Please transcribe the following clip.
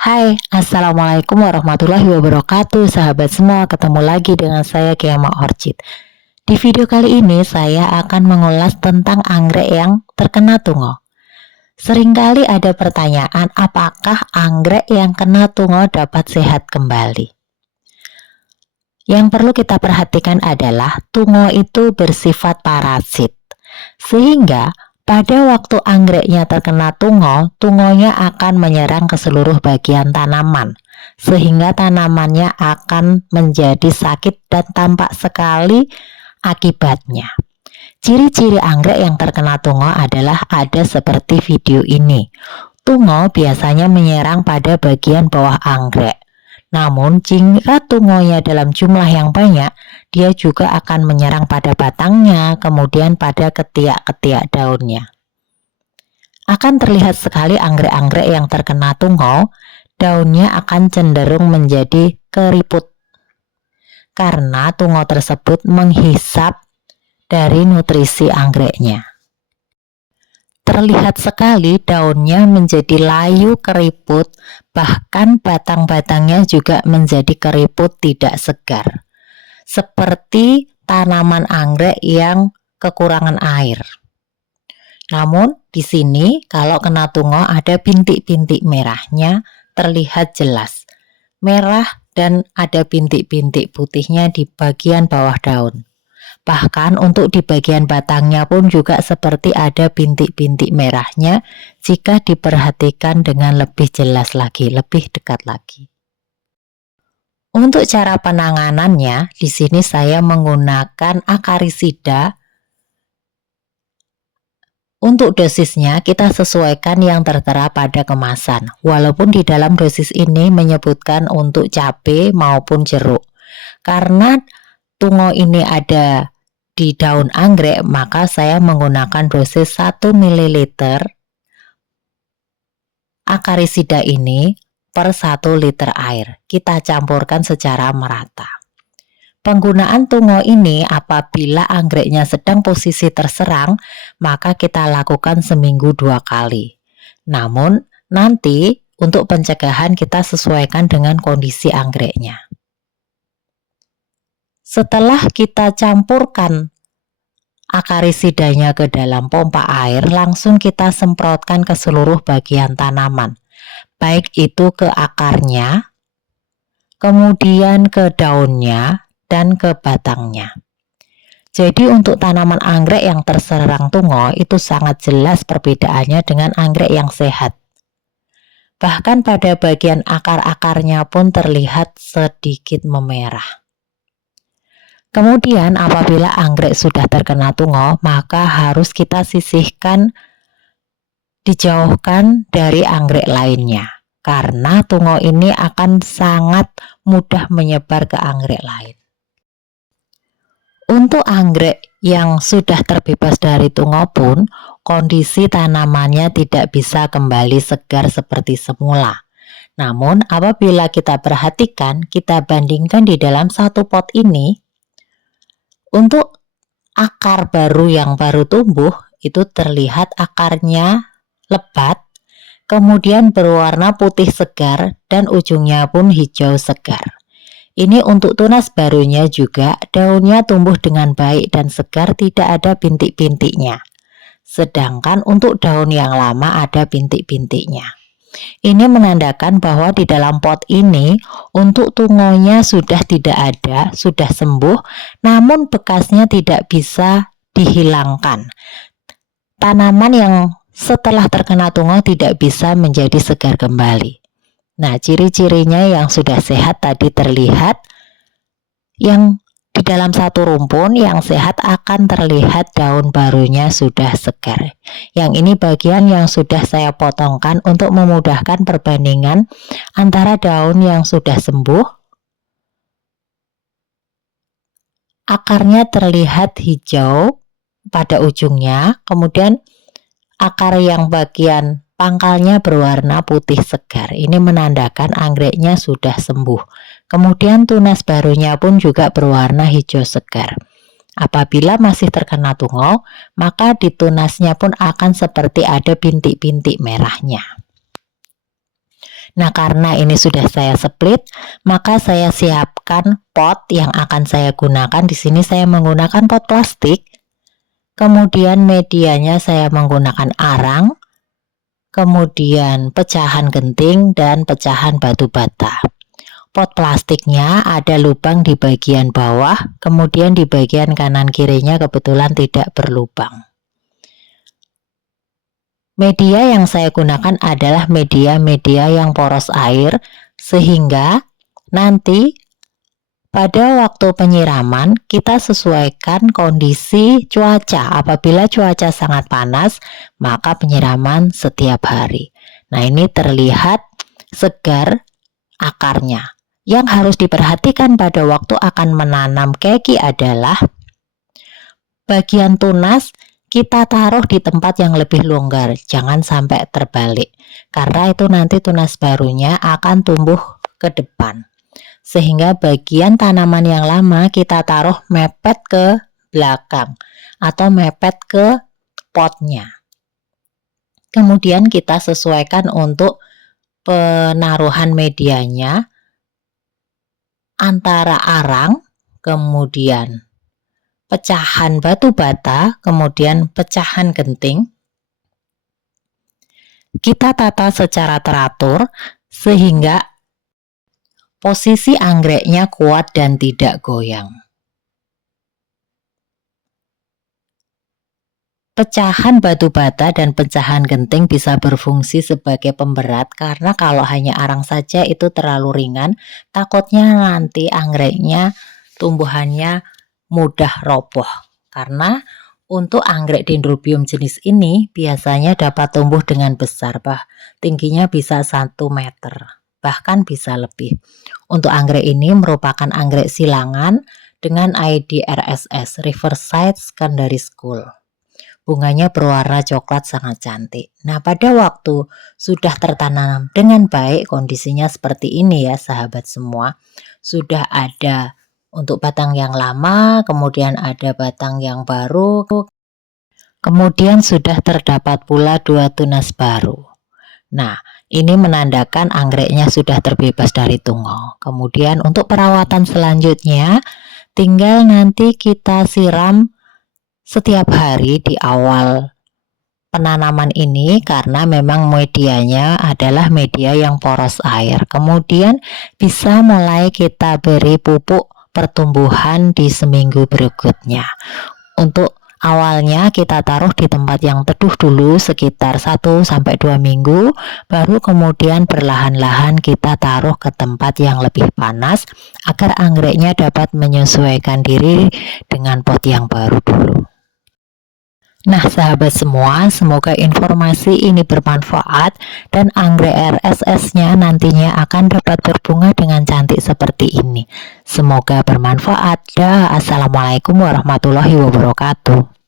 Hai, Assalamualaikum warahmatullahi wabarakatuh sahabat semua, ketemu lagi dengan saya Kiama Orchid. Di video kali ini saya akan mengulas tentang anggrek yang terkena tungo. Seringkali ada pertanyaan, apakah anggrek yang kena tungo dapat sehat kembali? Yang perlu kita perhatikan adalah tungo itu bersifat parasit, sehingga pada waktu anggreknya terkena tungo, tungonya akan menyerang ke seluruh bagian tanaman, sehingga tanamannya akan menjadi sakit dan tampak sekali akibatnya. Ciri-ciri anggrek yang terkena tungo adalah ada seperti video ini. Tungo biasanya menyerang pada bagian bawah anggrek. Namun, jika tungonya dalam jumlah yang banyak, dia juga akan menyerang pada batangnya, kemudian pada ketiak-ketiak daunnya. Akan terlihat sekali anggrek-anggrek yang terkena tungo, daunnya akan cenderung menjadi keriput, karena tungo tersebut menghisap dari nutrisi anggreknya. Terlihat sekali daunnya menjadi layu keriput, bahkan batang-batangnya juga menjadi keriput tidak segar, seperti tanaman anggrek yang kekurangan air. Namun di sini kalau kena tungo ada bintik-bintik merahnya, terlihat jelas merah dan ada bintik-bintik putihnya di bagian bawah daun. Bahkan untuk di bagian batangnya pun juga seperti ada bintik-bintik merahnya jika diperhatikan dengan lebih jelas lagi, lebih dekat lagi. Untuk cara penanganannya, di sini saya menggunakan akarisida. Untuk dosisnya kita sesuaikan yang tertera pada kemasan. Walaupun di dalam dosis ini menyebutkan untuk cabai maupun jeruk. Karena tungo ini ada di daun anggrek, maka saya menggunakan dosis 1 ml akarisida ini per 1 liter air. Kita campurkan secara merata. Penggunaan tungo ini apabila anggreknya sedang posisi terserang, maka kita lakukan seminggu 2 kali. Namun nanti untuk pencegahan kita sesuaikan dengan kondisi anggreknya. Setelah kita campurkan akarisidanya ke dalam pompa air, langsung kita semprotkan ke seluruh bagian tanaman, baik itu ke akarnya, kemudian ke daunnya, dan ke batangnya. Jadi untuk tanaman anggrek yang terserang tungo itu sangat jelas perbedaannya dengan anggrek yang sehat. Bahkan pada bagian akar-akarnya pun terlihat sedikit memerah. Kemudian apabila anggrek sudah terkena tungo, maka harus kita sisihkan, dijauhkan dari anggrek lainnya. Karena tungo ini akan sangat mudah menyebar ke anggrek lain. Untuk anggrek yang sudah terbebas dari tungo pun, kondisi tanamannya tidak bisa kembali segar seperti semula. Namun apabila kita perhatikan, kita bandingkan di dalam satu pot ini, untuk akar baru yang baru tumbuh, itu terlihat akarnya lebat, kemudian berwarna putih segar dan ujungnya pun hijau segar. Ini untuk tunas barunya juga daunnya tumbuh dengan baik dan segar, tidak ada bintik-bintiknya. Sedangkan untuk daun yang lama ada bintik-bintiknya. Ini menandakan bahwa di dalam pot ini untuk tungonya sudah tidak ada, sudah sembuh, namun bekasnya tidak bisa dihilangkan. Tanaman yang setelah terkena tungo tidak bisa menjadi segar kembali. Nah, ciri-cirinya yang sudah sehat tadi terlihat, yang di dalam satu rumpun yang sehat akan terlihat daun barunya sudah segar. Yang ini bagian yang sudah saya potongkan untuk memudahkan perbandingan antara daun yang sudah sembuh, akarnya terlihat hijau pada ujungnya, kemudian akar yang bagian pangkalnya berwarna putih segar. Ini menandakan anggreknya sudah sembuh. Kemudian tunas barunya pun juga berwarna hijau segar. Apabila masih terkena tungo, maka di tunasnya pun akan seperti ada bintik-bintik merahnya. Nah, karena ini sudah saya split, maka saya siapkan pot yang akan saya gunakan. Di sini saya menggunakan pot plastik. Kemudian medianya saya menggunakan arang, kemudian pecahan genting dan pecahan batu bata. Pot plastiknya ada lubang di bagian bawah, kemudian di bagian kanan kirinya kebetulan tidak berlubang. Media yang saya gunakan adalah media yang poros air, sehingga nanti pada waktu penyiraman kita sesuaikan kondisi cuaca. Apabila cuaca sangat panas, maka penyiraman setiap hari. Nah, ini terlihat segar akarnya. Yang harus diperhatikan pada waktu akan menanam keki adalah bagian tunas kita taruh di tempat yang lebih longgar, jangan sampai terbalik, karena itu nanti tunas barunya akan tumbuh ke depan, sehingga bagian tanaman yang lama kita taruh mepet ke belakang atau mepet ke potnya. Kemudian kita sesuaikan untuk penaruhan medianya antara arang, kemudian pecahan batu bata, kemudian pecahan genting. Kita tata secara teratur sehingga posisi anggreknya kuat dan tidak goyang. Pecahan batu bata dan pecahan genting bisa berfungsi sebagai pemberat, karena kalau hanya arang saja itu terlalu ringan, takutnya nanti anggreknya tumbuhannya mudah roboh. Karena untuk anggrek dendrobium jenis ini biasanya dapat tumbuh dengan besar, tingginya bisa 1 meter, bahkan bisa lebih. Untuk anggrek ini merupakan anggrek silangan dengan ID RSS, Riverside Secondary School. Bunganya berwarna coklat sangat cantik. Nah, pada waktu sudah tertanam dengan baik, kondisinya seperti ini ya sahabat semua. Sudah ada untuk batang yang lama, kemudian ada batang yang baru, kemudian sudah terdapat pula 2 tunas baru. Nah, ini menandakan anggreknya sudah terbebas dari tungau. Kemudian untuk perawatan selanjutnya, tinggal nanti kita siram setiap hari di awal penanaman ini, karena memang medianya adalah media yang poros air. Kemudian bisa mulai kita beri pupuk pertumbuhan di seminggu berikutnya. Untuk awalnya kita taruh di tempat yang teduh dulu sekitar 1-2 minggu, baru kemudian perlahan-lahan kita taruh ke tempat yang lebih panas agar anggreknya dapat menyesuaikan diri dengan pot yang baru dulu. Nah, sahabat semua, semoga informasi ini bermanfaat dan anggrek RSS-nya nantinya akan dapat berbunga dengan cantik seperti ini. Semoga bermanfaat. Assalamualaikum warahmatullahi wabarakatuh.